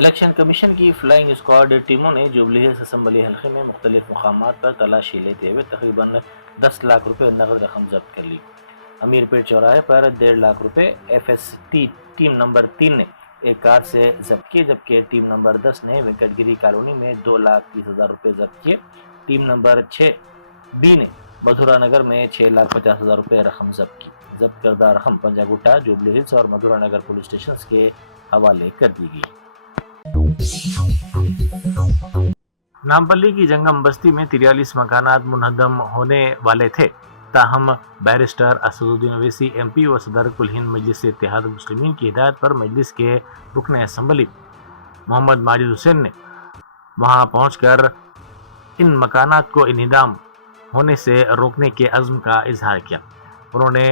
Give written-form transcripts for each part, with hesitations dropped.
Election commission کی flying squad ٹیموں نے جوبلی ہلز اسمبلی حلقے میں مختلف مقامات پر تلاشی لیتے ہوئے تقریباً 10 لاکھ روپے نقد رقم ضبط کر لی۔ امیر پیٹ چوراہے پر 1.5 لاکھ روپے F S T team number 3 نے ایک کار سے ضبط کیے، جبکہ ٹیم نمبر 10 نے وینکٹ گیری کالونی میں 2,30,000 روپے ضبط کیے۔ ٹیم نمبر 6 بی نے مدھورا نگر میں 6,50,000 روپے رقم ضبط کی۔ ضبط کردہ رقم پنجاگٹا، جوبلی ہلز اور مدھورا نگر پولیس اسٹیشنز کے حوالے کر دی گئی۔ نامپلی کی جنگم بستی میں 43 مکانات منہدم ہونے والے تھے، تاہم barrister Asaduddin Owaisi M P و صدر کل ہند مجلس اتحاد المسلمین کی ہدایت پر مجلس کے رکن اسمبلی محمد ماجد حسین نے وہاں پہنچ کر ان مکانات کو انہدام ہونے سے روکنے کے عزم کا اظہار کیا۔ انہوں نے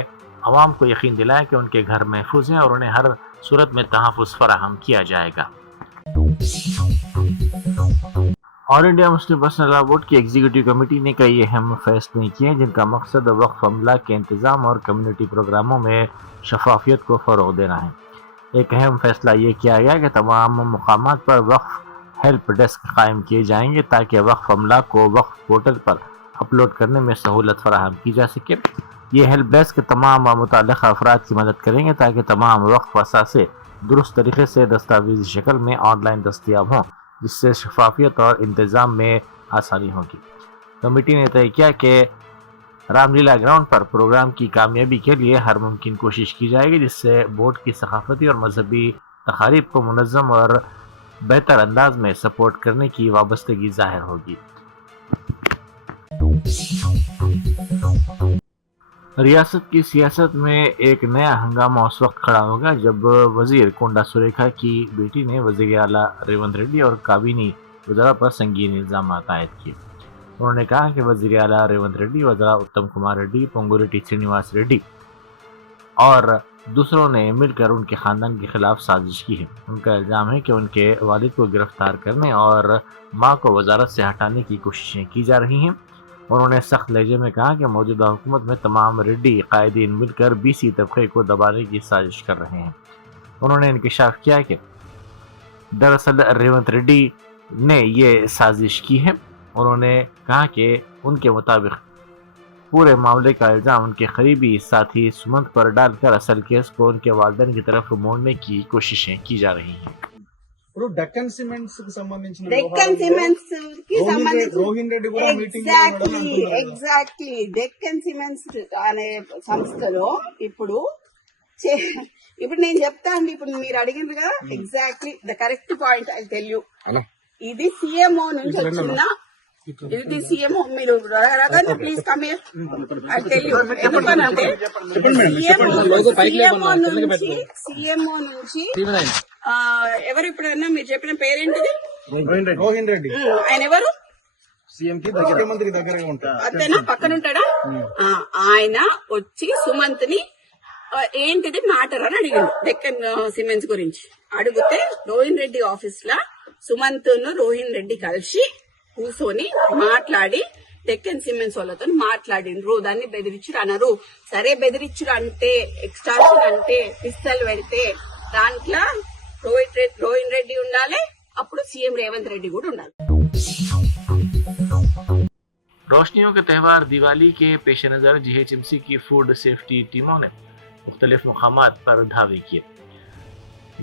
عوام کو یقین دلایا کہ ان کے گھر محفوظ ہیں اور انہیں ہر صورت میں تحفظ فراہم کیا جائے گا۔ All India Muslim personal law board کی ایگزیکٹو کمیٹی نے کئی اہم فیصلے کیے جن کا مقصد وقف املاک کے انتظام اور کمیونٹی پروگراموں میں شفافیت کو فروغ دینا ہے۔ ایک اہم فیصلہ یہ کیا گیا کہ تمام مقامات پر وقف ہیلپ ڈیسک قائم کیے جائیں گے تاکہ وقف املاک کو وقف پورٹل پر اپلوڈ کرنے میں سہولت فراہم کی جا سکے۔ یہ ہیلپ ڈیسک تمام متعلقہ افراد کی مدد کریں گے تاکہ تمام وقف اثاثے درست طریقے سے دستاویزی شکل میں آن لائن دستیاب ہوں، جس سے شفافیت اور انتظام میں آسانی ہوگی۔ کمیٹی نے طے کیا کہ رام لیلا گراؤنڈ پر پروگرام کی کامیابی کے لیے ہر ممکن کوشش کی جائے گی، جس سے بورڈ کی ثقافتی اور مذہبی تقاریب کو منظم اور بہتر انداز میں سپورٹ کرنے کی وابستگی ظاہر ہوگی۔ ریاست کی سیاست میں ایک نیا ہنگامہ اس وقت کھڑا ہوگا جب وزیر کونڈا سریکھا کی بیٹی نے وزیر اعلیٰ ریونت ریڈی اور کابینی وزراء پر سنگین الزامات عائد کیے۔ انہوں نے کہا کہ وزیر اعلیٰ ریونت ریڈی، وزراء اتم کمار ریڈی، پونگولیٹی سرینیواس ریڈی اور دوسروں نے مل کر ان کے خاندان کے خلاف سازش کی ہے۔ ان کا الزام ہے کہ ان کے والد کو گرفتار کرنے اور ماں کو وزارت سے ہٹانے کی کوششیں کی جا رہی ہیں۔ انہوں نے سخت لہجے میں کہا کہ موجودہ حکومت میں تمام ریڈی قائدین مل کر BC طبقے کو دبانے کی سازش کر رہے ہیں۔ انہوں نے انکشاف کیا کہ دراصل ریونت ریڈی نے یہ سازش کی ہے۔ انہوں نے کہا کہ ان کے مطابق پورے معاملے کا الزام ان کے قریبی ساتھی سمنت پر ڈال کر اصل کیس کو ان کے والدین کی طرف موڑنے کی کوششیں کی جا رہی ہیں۔ డెక్కన్ సిమెంట్స్ కి సంబంధించిన రోహిన్ రెడ్డి కూడా మీటింగ్ ఎగ్జాక్ట్లీ డెక్కన్ సిమెంట్స్ అనే సంస్థలో ఇప్పుడు నేను చెప్తా అండి, ఇప్పుడు మీరు అడిగిండ్రు కదా, exactly the correct point I tell you. ఇది సిఎంఓ నుంచి వచ్చిన, ఇది సిఎంఓ, మీరు please come here I tell you. ఎందుకనంటే సిఎంఓ నుంచి ఎవరు, ఇప్పుడన్నా మీరు చెప్పిన పేరేంటిది? రోహిన్ రెడ్డి. ఆయన ఎవరు? సీఎం కి ముఖ్యమంత్రి దగ్గరగా ఉంటారు. అంతేనా? పక్కన ఉంటాడా? ఆయన వచ్చి సుమంత్ ని ఏంటిది మ్యాటర్ అని అడిగిండు డెక్కన్ సిమెంట్స్ గురించి. అడిగితే రోహిన్ రెడ్డి ఆఫీస్ లా సుమంత్ ను రోహిన్ రెడ్డి కలిసి కూర్చొని మాట్లాడి డెక్కన్ సిమెంట్స్ వాళ్ళతో మాట్లాడిండ్రు. దాన్ని బెదిరించుడు అనరు. సరే, బెదిరించుడు అంటే, ఎక్స్టార్షన్ అంటే, పిస్తల్ పెడితే దాంట్లో రోహిన్ రెడ్డి ఉండాలి, అప్పుడు సీఎం రేవంత్ రెడ్డి కూడా ఉండాలి. روشنیوں کے تہوار دیوالی کے پیش نظر GHMC کی فوڈ سیفٹی ٹیموں نے مختلف مقامات پر دھاوے کیے۔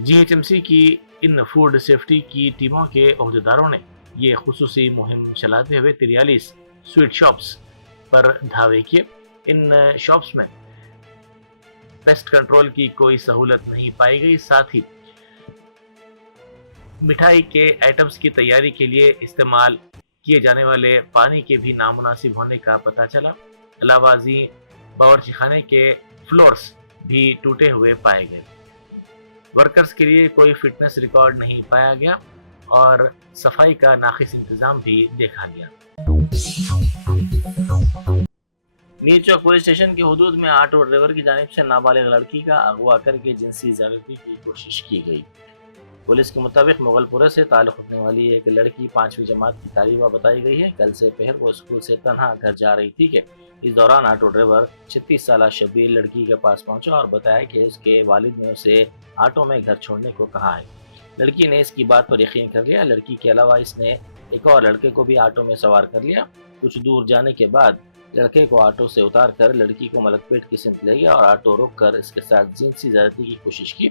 GHMC کی ان فوڈ سیفٹی کی ٹیموں کے عہدیداروں نے یہ خصوصی مہم چلاتے ہوئے 43 سویٹ شاپس پر دھاوے کیے۔ ان شاپس میں پیسٹ کنٹرول کی کوئی سہولت نہیں پائی گئی، ساتھ ہی مٹھائی کے آئٹمز کی تیاری کے لیے استعمال کیے جانے والے پانی کے بھی نامناسب ہونے کا پتہ چلا۔ علاوہ ازیں باورچی خانے کے فلورز بھی ٹوٹے ہوئے پائے گئے۔ ورکرز کے لیے کوئی فٹنس ریکارڈ نہیں پایا گیا اور صفائی کا ناقص انتظام بھی دیکھا گیا۔ میر چوک پولیس اسٹیشن کی حدود میں آٹو ڈرائیور کی جانب سے نابالغ لڑکی کا اغوا کر کے جنسی زیادتی کی کوشش کی گئی۔ پولیس کے مطابق مغل پورہ سے تعلق رکھنے والی ایک لڑکی 5ویں جماعت کی طالبہ بتائی گئی ہے۔ کل سے پہر وہ اسکول سے تنہا گھر جا رہی تھی کہ اس دوران آٹو ڈرائیور 36 سالہ شبیر لڑکی کے پاس پہنچا اور بتایا کہ اس کے والد نے اسے آٹو میں گھر چھوڑنے کو کہا ہے۔ لڑکی نے اس کی بات پر یقین کر لیا. لڑکی کے علاوہ اس نے ایک اور لڑکے کو بھی آٹو میں سوار کر لیا. کچھ دور جانے کے بعد لڑکے کو آٹو سے اتار کر لڑکی کو ملک پیٹ کی سمت لے گیا اور آٹو روک کر اس کے ساتھ جنسی زیادتی کی کوشش کی.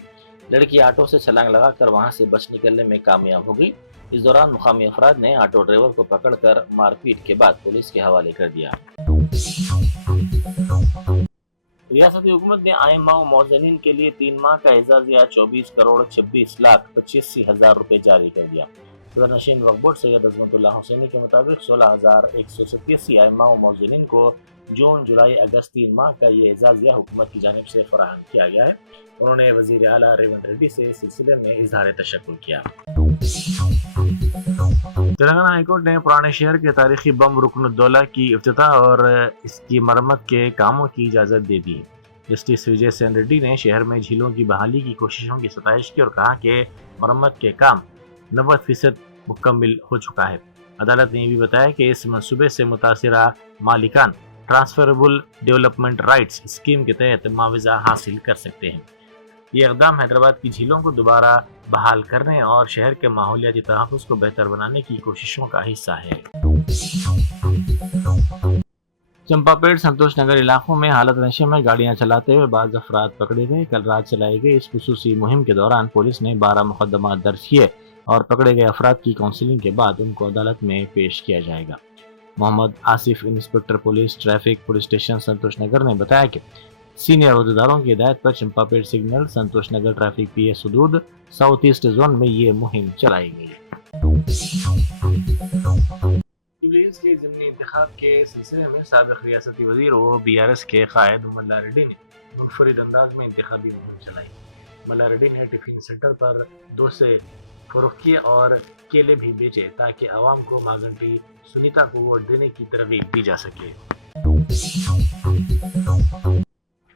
لڑکی آٹو سے چھلانگ لگا کر وہاں سے بچ نکلنے میں کامیاب ہو گئی. اس دوران مقامی افراد نے آٹو ڈرائیور کو پکڑ کر مار پیٹ کے بعد پولیس کے حوالے کر دیا. ریاستی حکومت نے ائمہ و مؤذنین کے لیے 3 ماہ کا اعزازیہ 24,26,85,000 روپے جاری کر دیا. صدر نشین وقف بورڈ سید عظمت اللہ حسینی کے مطابق 16,187 ائمہ و مؤذنین کو جون، جولائی، اگست 3 ماہ کا یہ اعزازیہ حکومت کی جانب سے فراہم کیا گیا ہے. انہوں نے وزیر اعلیٰ ریونت ریڈی سے اس سلسلے میں اظہار تشکر کیا. تلنگانہ ہائی کورٹ نے پرانے شہر کے تاریخی بم رکن الدولہ کی افتتاح اور اس کی مرمت کے کاموں کی اجازت دے دی. جسٹس وجے سین ریڈی نے شہر میں جھیلوں کی بحالی کی کوششوں کی ستائش کی اور کہا کہ مرمت کے کام 90% مکمل ہو چکا ہے. عدالت نے یہ بھی بتایا کہ اس منصوبے سے متاثرہ مالکان ٹرانسفربل ڈیولپمنٹ رائٹس اسکیم کے تحت معاوضہ حاصل کر سکتے ہیں. یہ اقدام حیدرآباد کی جھیلوں کو دوبارہ بحال کرنے اور شہر کے ماحولیاتی تحفظ کو بہتر بنانے کی کوششوں کا حصہ ہے. چمپا پیٹ، سنتوش نگر علاقوں میں حالت نشے میں گاڑیاں چلاتے ہوئے بعض افراد پکڑے گئے. کل رات چلائی گئی اس خصوصی مہم کے دوران پولیس نے 12 مقدمات درج کیے اور پکڑے گئے افراد کی کاؤنسلنگ کے بعد ان کو عدالت میں پیش کیا جائے گا. Mohammed Asif, inspector police traffic, police station Santosh Nagar نے بتایا کہ سینئر عہدیداروں کی ہدایت پر Champapet signal, Santosh Nagar traffic P S حدود، ساؤتھ ایسٹ زون میں یہ مہم چلائی گئی. جوبلیہلز کے ضمنی انتخاب کے سلسلے میں سابق ریاستی وزیر و بی آر ایس کے قائد ملا ریڈی نے منفرد انداز میں انتخابی مہم چلائی. ملا ریڈی نے ٹفن سینٹر پر 2 سے فروخت کیے اور کیلے بھی بیچے تاکہ عوام کو ماگنٹی سنیتا کو ووٹ دینے کی ترغیب دی جا سکے.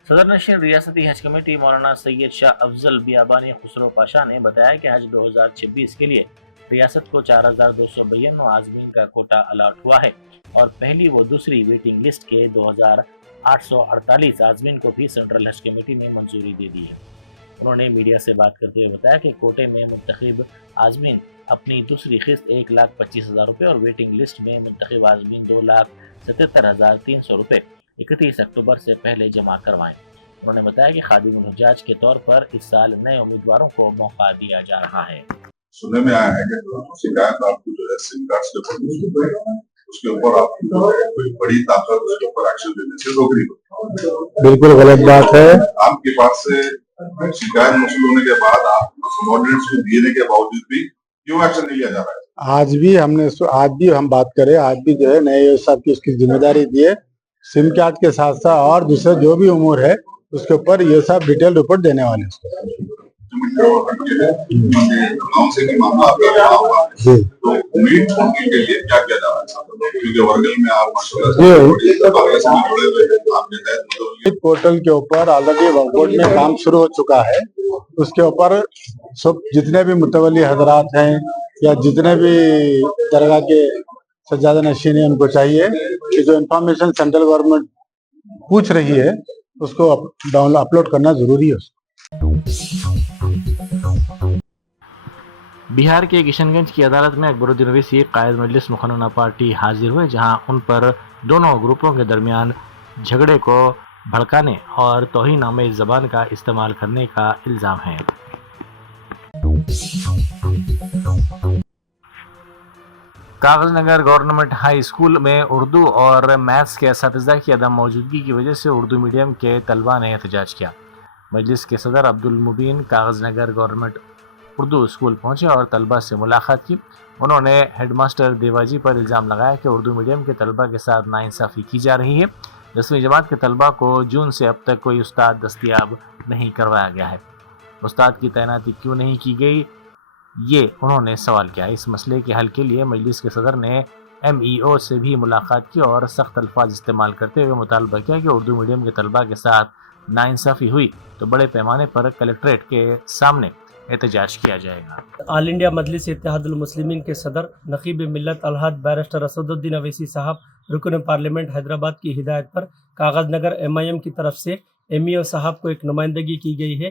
صدر نشین ریاستی حج کمیٹی مولانا سید شاہ افضل بیابانی خسرو پاشا نے بتایا کہ حج 2026 کے لیے ریاست کو 4,292 عازمین کا کوٹا الاٹ ہوا ہے اور پہلی و دوسری ویٹنگ لسٹ کے 2,848 عازمین کو بھی سینٹرل حج کمیٹی نے منظوری دے دی ہے. انہوں نے میڈیا سے بات کرتے ہوئے بتایا کہ کوٹے میں منتخب عازمین اپنی دوسری قسط 1,25,000 روپے اور ویٹنگ لسٹ میں منتخب عازمین 2,77,300 روپے 31 اکتوبر سے پہلے جمع کروائیں. انہوں نے بتایا کہ خادم الحجاج کے طور پر اس سال نئے امیدواروں کو موقع دیا جا رہا ہے. سننے میں آیا ہے کہ شکایت آپ کو جو ہے سم کارڈ کے اس کے اوپر آپ کی جو ہے کوئی بڑی طاقت اس کے اوپر ایکشن لینے سے روک رہی ہو. بالکل غلط بات ہے. آپ کے پاس سے شکایت موصول ہونے کے بعد آپ سبارڈینیٹس کو دینے کے باوجود بھی کیوں ایکشن نہیں لیا جا رہا ہے؟ آج بھی ہم بات کریں، آج بھی جو ہے نئے صاحب کی اس کی ذمہ داری دی ہے. سم کارڈ کے ساتھ ساتھ اور دوسرے جو بھی امور ہے اس کے اوپر یہ صاحب ڈیٹیل رپورٹ دینے والے ہیں. پورٹل کے اوپر آلریڈی وقف بورڈ میں کام شروع ہو چکا ہے. اس کے اوپر سب جتنے بھی متولی حضرات ہیں یا جتنے بھی درگاہ کے سجادہ نشین ہیں ان کو چاہیے کہ جو انفارمیشن سینٹرل گورنمنٹ پوچھ رہی ہے اس کو اپلوڈ کرنا ضروری ہے. بہار کے کشن گنج کی عدالت میں اکبر الدین اویسی قائد مجلس مقننہ پارٹی حاضر ہوئے، جہاں ان پر دونوں گروپوں کے درمیان جھگڑے کو بھڑکانے اور توہین آمیز زبان کا استعمال کرنے کا الزام ہے. کاغذ نگر گورنمنٹ ہائی اسکول میں اردو اور میتھس کے اساتذہ کی عدم موجودگی کی وجہ سے اردو میڈیم کے طلبہ نے احتجاج کیا. مجلس کے صدر عبد المبین کاغذ نگر گورنمنٹ اردو اسکول پہنچے اور طلبہ سے ملاقات کی. انہوں نے ہیڈ ماسٹر دیواجی پر الزام لگایا کہ اردو میڈیم کے طلبہ کے ساتھ ناانصافی کی جا رہی ہے. 10ویں جماعت کے طلبہ کو جون سے اب تک کوئی استاد دستیاب نہیں کروایا گیا ہے. استاد کی تعیناتی کیوں نہیں کی گئی، یہ انہوں نے سوال کیا. اس مسئلے کے حل کے لیے مجلس کے صدر نے ایم ای او سے بھی ملاقات کی اور سخت الفاظ استعمال کرتے ہوئے مطالبہ کیا کہ اردو میڈیم کے طلبہ کے ساتھ ناانصافی ہوئی تو بڑے پیمانے پر کلکٹریٹ کے سامنے احتجاج کیا جائے گا. آل انڈیا مجلس اتحاد المسلمین کے صدر نقیب ملت الحاج بیرسٹر اسد الدین اویسی صاحب رکن پارلیمنٹ حیدرآباد کی ہدایت پر کاغذ نگر ایم آئی ایم کی طرف سے ایم ای او صاحب کو ایک نمائندگی کی گئی ہے.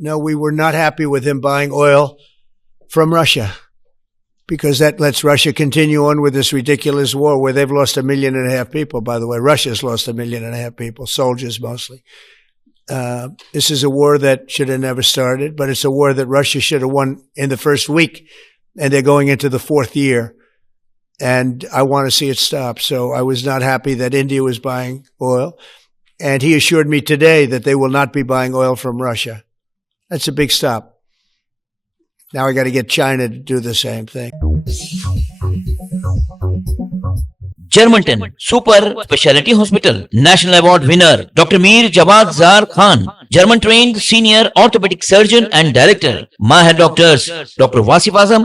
No, we were not happy with him buying oil from Russia, because that lets Russia continue on with this ridiculous war where they've lost 1.5 million people. By the way, Russia's lost 1.5 million people, soldiers mostly. This is a war that should have never started, but it's a war that Russia should have won in the first week, and they're going into the 4th year. And I want to see it stop. So I was not happy that India was buying oil. And he assured me today that they will not be buying oil from Russia. That's a big stop. Now I got to get China to do the same thing. Germantown Super Speciality Hospital, National Award winner Dr. Mir Jawad Zar Khan, German trained senior orthopedic surgeon and director, Mahir doctors Dr. Wasif Azam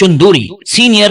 Chunduri, senior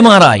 MRI,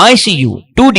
ICU, 2D